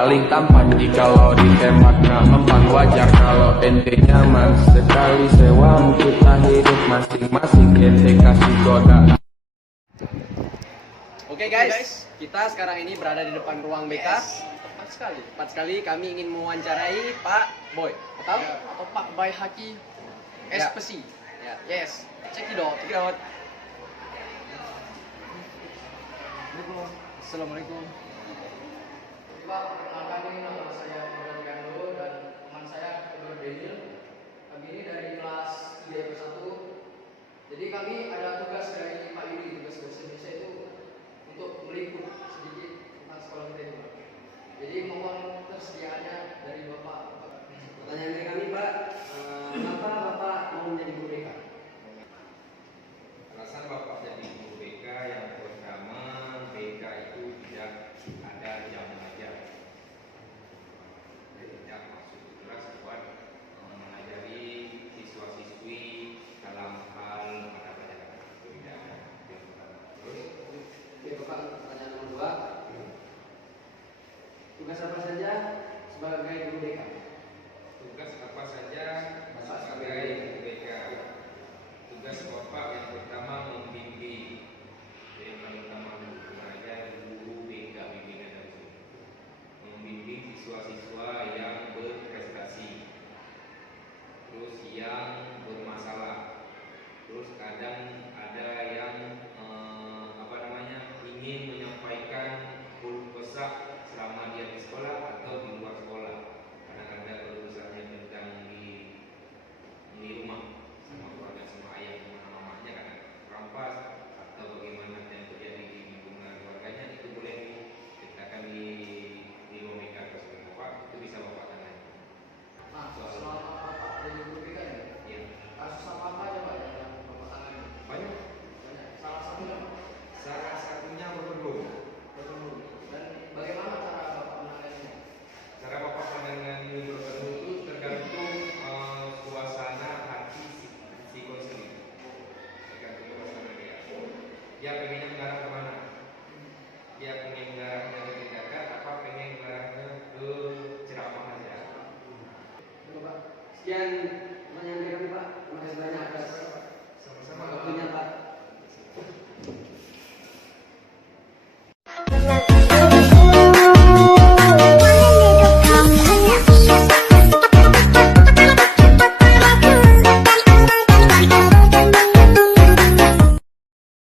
paling tampan. Jikalau ditembak gak mempan, wajar kalau ente nyaman. Sekali sewa kita hidup masing-masing, ente kasih godaan. Oke guys, kita sekarang ini berada di depan ruang BK. Tepat sekali kami ingin mewawancarai Pak Boy atau Pak Bay Haki SPC. Ya. Yes, check it out. Assalamualaikum. Pak, perkenalkan ini nama saya Ibrahim Gando dan teman saya Ibrahim Daniel. Kami ini dari kelas 3/1. Jadi kami ada tugas dari Pak Yudi, tugas bahasa Indonesia itu untuk meliput sedikit tentang sekolah kita ini, Pak. Jadi mohon tersediaannya dari Bapak. Pertanyaan dari kami, Pak, kenapa Bapak mau menjadi guru BK? Alasan Bapak jadi guru BK yang pertama, BK itu tidak ada jam mengajar. Tidak maksud keras buat mengajari siswa-siswi dalam hal mata pelajaran. Itu tidak ada. Yang pertama. Terus, Oke, Bapak, pertanyaan nomor 2. Tugas apa saja sebagai guru BK? tugas apa saja sebagai guru BK? Tugas Bapak yang pertama membimbing. Yang paling utama mengajar guru BK bimbingan dari sini. Membimbing siswa-siswa yang berprestasi, terus yang bermasalah, terus kadang ada yang ingin menyampaikan keluh kesah selama dia di sekolah atau di luar sekolah. Kadang ada keluh kesahnya tentang di rumah sama keluarga, sama ayah, sama mamanya kadang rampas atau bagaimana yang terjadi di lingkungan keluarganya, itu boleh diceritakan di ruang BK tersebut. Bapak itu bisa Bapak tanya. Nah, selama Bapak jadi guru BK ya? Iya. Kasus apa aja Pak yang Bapak tangani? Banyak. Salah satunya Pak? Salah satunya berpeluang. Dan bagaimana cara Bapak menanganinya? Cara Bapak menangani berpeluang itu tergantung suasana hati si konseling. Tergantung suasana dia. Dia pengennya mengarah kemana? Dia pengen